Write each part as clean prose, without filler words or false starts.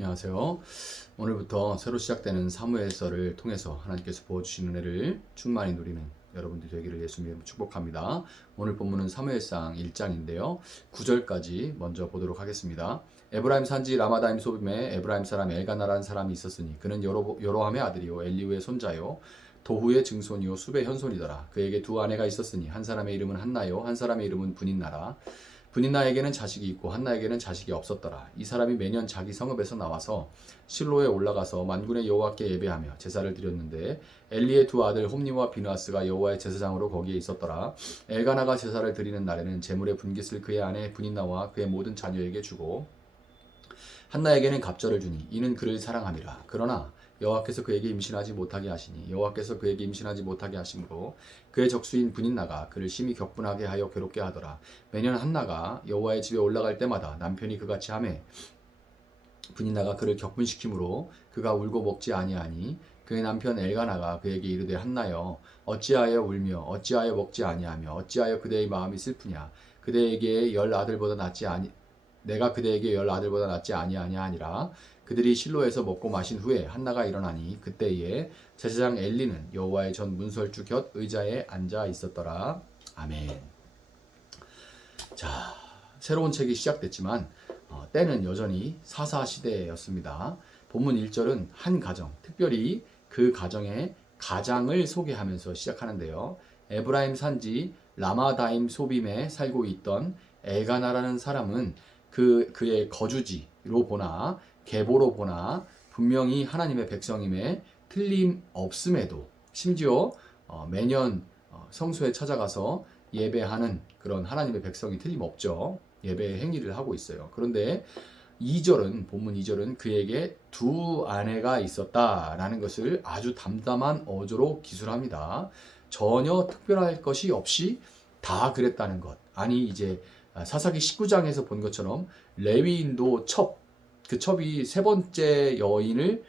안녕하세요. 오늘부터 새로 시작되는 사무엘서를 통해서 하나님께서 부어주신 은혜를 충만히 누리는 여러분들이 되기를 예수님으로 축복합니다. 오늘 본문은 사무엘상 1장인데요. 9절까지 먼저 보도록 하겠습니다. 에브라임 산지 라마다임 소빔에 에브라임 사람 엘가나라는 사람이 있었으니 그는 여로함의 아들이요 엘리후의 손자요 도후의 증손이요 숲의 현손이더라. 그에게 두 아내가 있었으니 한 사람의 이름은 한나요 한 사람의 이름은 분인나라. 분인나에게는 자식이 있고 한나에게는 자식이 없었더라. 이 사람이 매년 자기 성읍에서 나와서 실로에 올라가서 만군의 여호와께 예배하며 제사를 드렸는데 엘리의 두 아들 홈니와 비느하스가 여호와의 제사장으로 거기에 있었더라. 엘가나가 제사를 드리는 날에는 제물의 분깃을 그의 아내 분인나와 그의 모든 자녀에게 주고 한나에게는 갑절을 주니 이는 그를 사랑함이라. 그러나 여호와께서 그에게 임신하지 못하게 하시니 여호와께서 그에게 임신하지 못하게 하심으로 그의 적수인 분인나가 그를 심히 격분하게 하여 괴롭게 하더라. 매년 한나가 여호와의 집에 올라갈 때마다 남편이 그같이 하매 분인나가 그를 격분시키므로 그가 울고 먹지 아니하니 그의 남편 엘가나가 그에게 이르되 한나여 어찌하여 울며 어찌하여 먹지 아니하며 어찌하여 그대의 마음이 슬프냐 그대에게 열 아들보다 낫지 아니 내가 그대에게 열 아들보다 낫지 아니하냐 하니라. 그들이 실로에서 먹고 마신 후에 한나가 일어나니 그때에 제사장 엘리는 여호와의 전 문설주 곁 의자에 앉아 있었더라. 아멘. 자, 새로운 책이 시작됐지만 때는 여전히 사사 시대였습니다. 본문 1절은 한 가정, 특별히 그 가정의 가장을 소개하면서 시작하는데요. 에브라임 산지 라마다임 소빔에 살고 있던 엘가나라는 사람은 그의 거주지로 보나 계보로 보나 분명히 하나님의 백성임에 틀림없음에도 심지어 매년 성소에 찾아가서 예배하는 그런 하나님의 백성이 틀림없죠. 예배 행위를 하고 있어요. 그런데 2절은 본문 2절은 그에게 두 아내가 있었다라는 것을 아주 담담한 어조로 기술합니다. 전혀 특별할 것이 없이 다 그랬다는 것. 아니 이제 사사기 19장에서 본 것처럼 레위인도 그 첩이 세 번째 여인을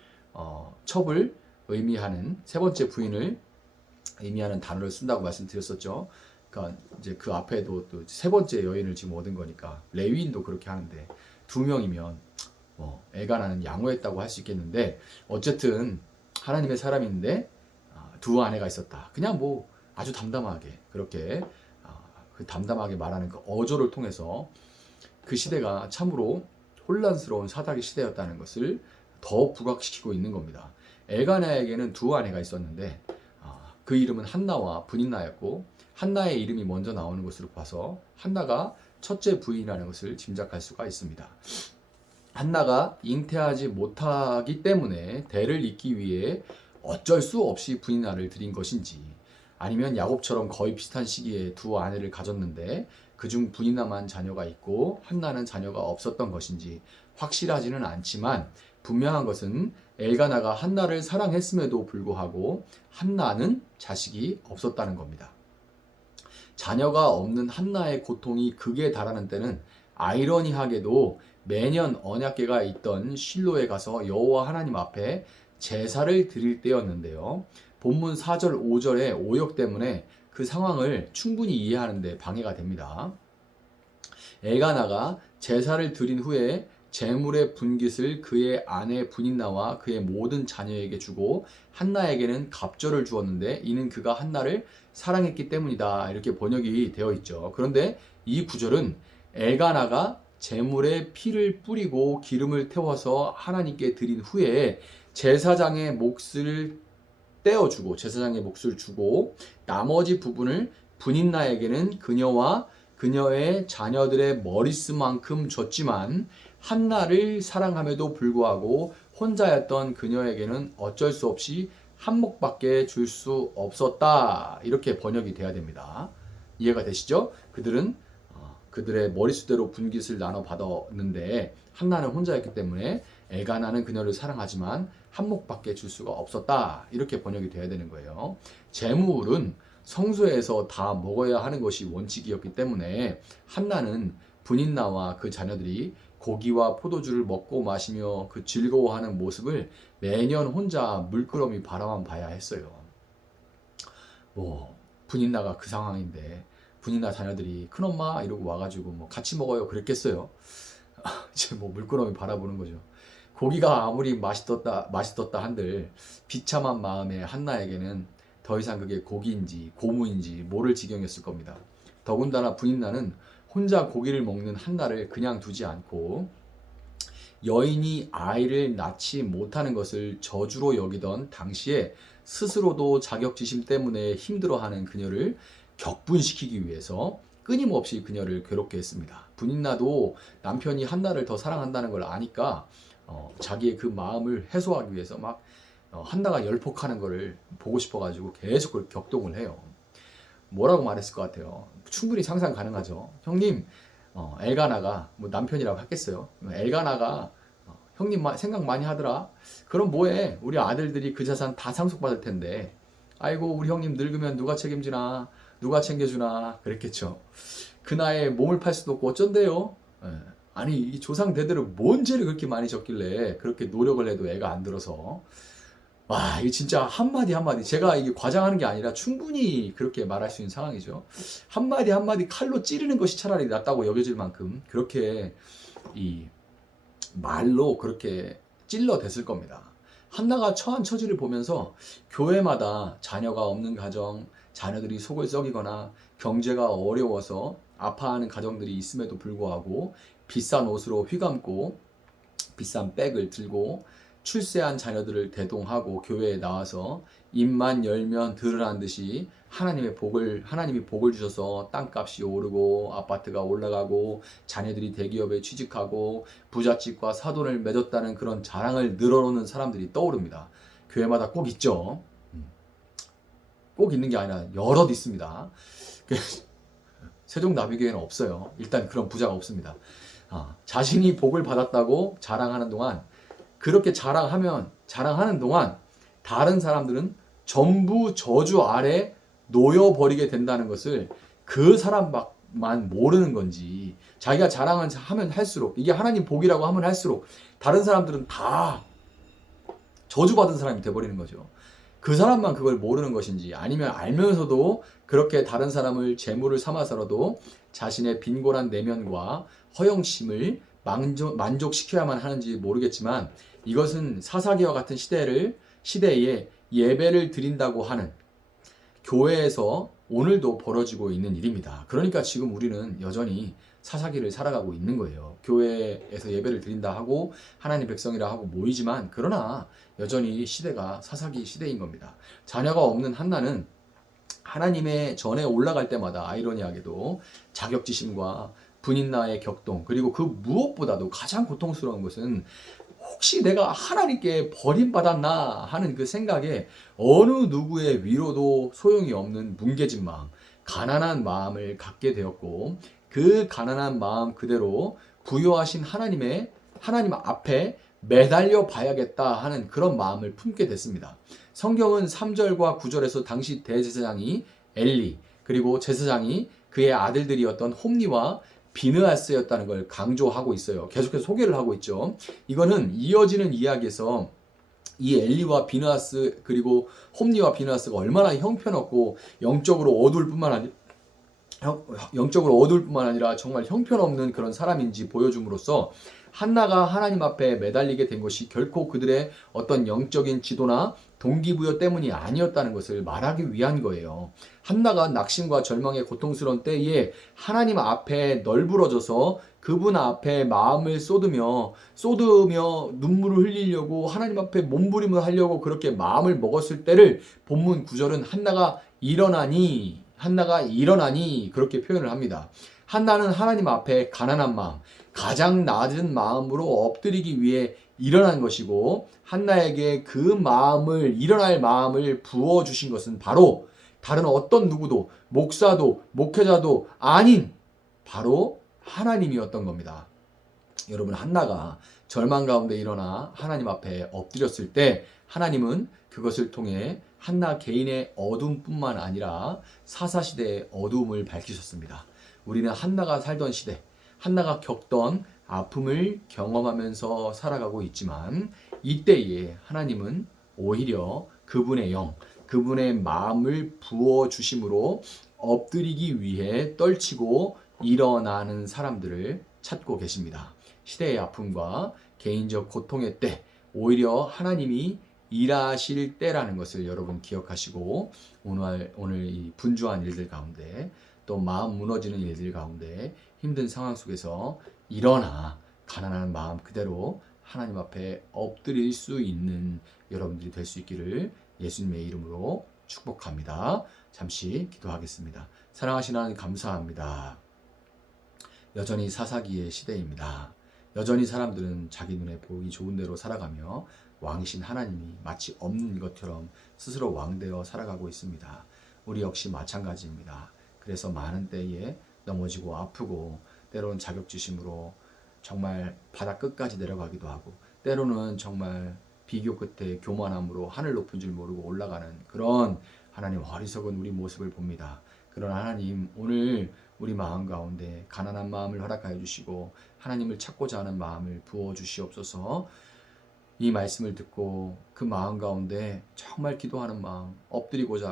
첩을 의미하는 세 번째 부인을 의미하는 단어를 쓴다고 말씀드렸었죠. 그러니까 이제 그 앞에도 또 세 번째 여인을 지금 얻은 거니까 레위인도 그렇게 하는데 두 명이면 엘가나는 양호했다고 할 수 있겠는데 어쨌든 하나님의 사람인데 두 아내가 있었다. 그냥 뭐 아주 담담하게 그렇게 그 담담하게 말하는 그 어조를 통해서 그 시대가 참으로 혼란스러운 사사기 시대였다는 것을 더 부각시키고 있는 겁니다. 엘가나에게는 두 아내가 있었는데 그 이름은 한나와 분인나였고 한나의 이름이 먼저 나오는 것으로 봐서 한나가 첫째 부인이라는 것을 짐작할 수가 있습니다. 한나가 잉태하지 못하기 때문에 대를 잇기 위해 어쩔 수 없이 분인나를 드린 것인지 아니면 야곱처럼 거의 비슷한 시기에 두 아내를 가졌는데 그중 분인나만 자녀가 있고 한나는 자녀가 없었던 것인지 확실하지는 않지만 분명한 것은 엘가나가 한나를 사랑했음에도 불구하고 한나는 자식이 없었다는 겁니다. 자녀가 없는 한나의 고통이 극에 달하는 때는 아이러니하게도 매년 언약궤가 있던 실로에 가서 여호와 하나님 앞에 제사를 드릴 때였는데요. 본문 4절 5절의 오역 때문에 그 상황을 충분히 이해하는 데 방해가 됩니다. 엘가나가 제사를 드린 후에 제물의 분깃을 그의 아내 분인나와 그의 모든 자녀에게 주고 한나에게는 갑절을 주었는데 이는 그가 한나를 사랑했기 때문이다. 이렇게 번역이 되어 있죠. 그런데 이 구절은 엘가나가 제물에 피를 뿌리고 기름을 태워서 하나님께 드린 후에 제사장의 몫을 떼어주고 제사장의 몫을 주고 나머지 부분을 분인나에게는 그녀와 그녀의 자녀들의 머릿수만큼 줬지만 한나를 사랑함에도 불구하고 혼자였던 그녀에게는 어쩔 수 없이 한 몫밖에 줄 수 없었다. 이렇게 번역이 돼야 됩니다. 이해가 되시죠? 그들은 그들의 머릿수대로 분깃을 나눠 받았는데 한나는 혼자였기 때문에 엘가나는 그녀를 사랑하지만 한 몫밖에 줄 수가 없었다. 이렇게 번역이 돼야 되는 거예요. 제물은 성소에서 다 먹어야 하는 것이 원칙이었기 때문에 한나는 분인나와 그 자녀들이 고기와 포도주를 먹고 마시며 그 즐거워하는 모습을 매년 혼자 물끄러미 바라만 봐야 했어요. 분인나가 그 상황인데 분인나 자녀들이 큰엄마 이러고 와가지고 같이 먹어요 그랬겠어요. 이제 물끄러미 바라보는 거죠. 고기가 아무리 맛있었다 한들 비참한 마음의 한나에게는 더 이상 그게 고기인지 고무인지 모를 지경이었을 겁니다. 더군다나 분인나는 혼자 고기를 먹는 한나를 그냥 두지 않고 여인이 아이를 낳지 못하는 것을 저주로 여기던 당시에 스스로도 자격지심 때문에 힘들어하는 그녀를 격분시키기 위해서 끊임없이 그녀를 괴롭게 했습니다. 분인나도 남편이 한나를 더 사랑한다는 걸 아니까 자기의 그 마음을 해소하기 위해서 막 한나가 열폭하는 것을 보고 싶어가지고 계속 그걸 격동을 해요. 뭐라고 말했을 것 같아요? 충분히 상상 가능하죠. 형님, 엘가나가 뭐 남편이라고 했겠어요. 엘가나가 형님 생각 많이 하더라. 그럼 뭐해? 우리 아들들이 그 자산 다 상속받을 텐데. 아이고 우리 형님 늙으면 누가 책임지나? 누가 챙겨주나? 그랬겠죠. 그 나이에 몸을 팔 수도 없고 어쩐대요? 예. 아니 이 조상 대대로 뭔 죄를 그렇게 많이 졌길래 그렇게 노력을 해도 애가 안 들어서. 와, 이게 진짜 한마디 한마디 제가 이게 과장하는 게 아니라 충분히 그렇게 말할 수 있는 상황이죠. 한마디 한마디 칼로 찌르는 것이 차라리 낫다고 여겨질 만큼 그렇게 이 말로 그렇게 찔러댔을 겁니다. 한나가 처한 처지를 보면서 교회마다 자녀가 없는 가정, 자녀들이 속을 썩이거나 경제가 어려워서 아파하는 가정들이 있음에도 불구하고 비싼 옷으로 휘감고 비싼 백을 들고 출세한 자녀들을 대동하고 교회에 나와서 입만 열면 들으라는 듯이 하나님이 복을 주셔서 땅값이 오르고 아파트가 올라가고 자녀들이 대기업에 취직하고 부잣집과 사돈을 맺었다는 그런 자랑을 늘어놓는 사람들이 떠오릅니다. 교회마다 꼭 있죠. 꼭 있는 게 아니라 여럿 있습니다. 세종나비교회는 없어요. 일단 그런 부자가 없습니다. 자신이 복을 받았다고 자랑하는 동안 그렇게 자랑하는 동안 다른 사람들은 전부 저주 아래 놓여버리게 된다는 것을 그 사람만 모르는 건지 자기가 자랑을 하면 할수록 이게 하나님 복이라고 하면 할수록 다른 사람들은 다 저주받은 사람이 돼버리는 거죠. 그 사람만 그걸 모르는 것인지 아니면 알면서도 그렇게 다른 사람을 재물을 삼아서라도 자신의 빈곤한 내면과 허영심을 만족시켜야만 하는지 모르겠지만 이것은 사사기와 같은 시대에 예배를 드린다고 하는 교회에서 오늘도 벌어지고 있는 일입니다. 그러니까 지금 우리는 여전히 사사기를 살아가고 있는 거예요. 교회에서 예배를 드린다 하고 하나님 백성이라 하고 모이지만 그러나 여전히 시대가 사사기 시대인 겁니다. 자녀가 없는 한나는 하나님의 전에 올라갈 때마다 아이러니하게도 자격지심과 분인나의 격동 그리고 그 무엇보다도 가장 고통스러운 것은 혹시 내가 하나님께 버림받았나 하는 그 생각에 어느 누구의 위로도 소용이 없는 뭉개진 마음, 가난한 마음을 갖게 되었고 그 가난한 마음 그대로 부여하신 하나님 앞에 매달려 봐야겠다 하는 그런 마음을 품게 됐습니다. 성경은 3절과 9절에서 당시 대제사장이 엘리 그리고 제사장이 그의 아들들이었던 홈니와 비느하스였다는 걸 강조하고 있어요. 계속해서 소개를 하고 있죠. 이거는 이어지는 이야기에서 이 엘리와 비느하스 그리고 홈니와 비느하스가 얼마나 형편없고 영적으로 어두울 뿐만 아니라 정말 형편없는 그런 사람인지 보여줌으로써 한나가 하나님 앞에 매달리게 된 것이 결코 그들의 어떤 영적인 지도나 동기부여 때문이 아니었다는 것을 말하기 위한 거예요. 한나가 낙심과 절망의 고통스러운 때에 하나님 앞에 널브러져서 그분 앞에 마음을 쏟으며 눈물을 흘리려고 하나님 앞에 몸부림을 하려고 그렇게 마음을 먹었을 때를 본문 9절은 한나가 일어나니 그렇게 표현을 합니다. 한나는 하나님 앞에 가난한 마음, 가장 낮은 마음으로 엎드리기 위해 일어난 것이고 한나에게 그 일어날 마음을 부어주신 것은 바로 다른 어떤 누구도 목사도 목회자도 아닌 바로 하나님이었던 겁니다. 여러분 한나가 절망 가운데 일어나 하나님 앞에 엎드렸을 때 하나님은 그것을 통해 한나 개인의 어둠뿐만 아니라 사사시대의 어둠을 밝히셨습니다. 우리는 한나가 살던 시대, 한나가 겪던 아픔을 경험하면서 살아가고 있지만 이때에 하나님은 오히려 그분의 그분의 마음을 부어주심으로 엎드리기 위해 떨치고 일어나는 사람들을 찾고 계십니다. 시대의 아픔과 개인적 고통의 때, 오히려 하나님이 일하실 때라는 것을 여러분 기억하시고 오늘 이 분주한 일들 가운데 또 마음 무너지는 일들 가운데 힘든 상황 속에서 일어나 가난한 마음 그대로 하나님 앞에 엎드릴 수 있는 여러분들이 될 수 있기를 예수님의 이름으로 축복합니다. 잠시 기도하겠습니다. 사랑하시는 하나님 감사합니다. 여전히 사사기의 시대입니다. 여전히 사람들은 자기 눈에 보기 좋은 대로 살아가며 왕이신 하나님이 마치 없는 것처럼 스스로 왕되어 살아가고 있습니다. 우리 역시 마찬가지입니다. 그래서 많은 때에 넘어지고 아프고 때로는 자격지심으로 정말 바닥 끝까지 내려가기도 하고 때로는 정말 비교 끝에 교만함으로 하늘 높은 줄 모르고 올라가는 그런 하나님 어리석은 우리 모습을 봅니다. 그런 하나님 오늘 우리 마음 가운데 가난한 마음을 허락하여 주시고 하나님을 찾고자 하는 마음을 부어 주시옵소서. 이 말씀을 듣고 그 마음 가운데 정말 기도하는 마음, 엎드리고자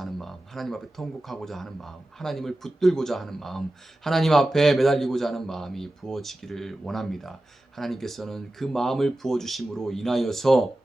하는 마음, 하나님 앞에 통곡하고자 하는 마음, 하나님을 붙들고자 하는 마음, 하나님 앞에 매달리고자 하는 마음이 부어지기를 원합니다. 하나님께서는 그 마음을 부어주심으로 인하여서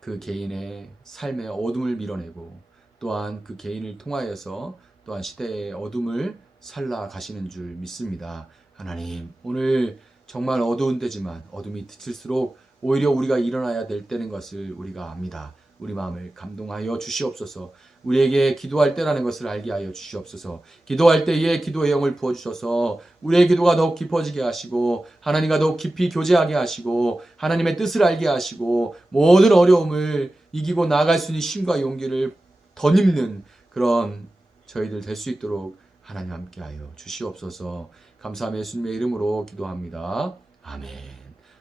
그 개인의 삶의 어둠을 밀어내고 또한 그 개인을 통하여서 또한 시대의 어둠을 살라 가시는 줄 믿습니다. 하나님, 오늘 정말 어두운 때지만 어둠이 짙을수록 오히려 우리가 일어나야 될 때는 것을 우리가 압니다. 우리 마음을 감동하여 주시옵소서. 우리에게 기도할 때라는 것을 알게 하여 주시옵소서. 기도할 때에 기도의 영을 부어주셔서 우리의 기도가 더욱 깊어지게 하시고 하나님과 더욱 깊이 교제하게 하시고 하나님의 뜻을 알게 하시고 모든 어려움을 이기고 나아갈 수 있는 힘과 용기를 덧입는 그런 저희들 될 수 있도록 하나님 함께하여 주시옵소서. 감사하며 예수님의 이름으로 기도합니다. 아멘.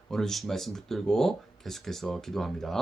오늘 주신 말씀 붙들고 계속해서 기도합니다.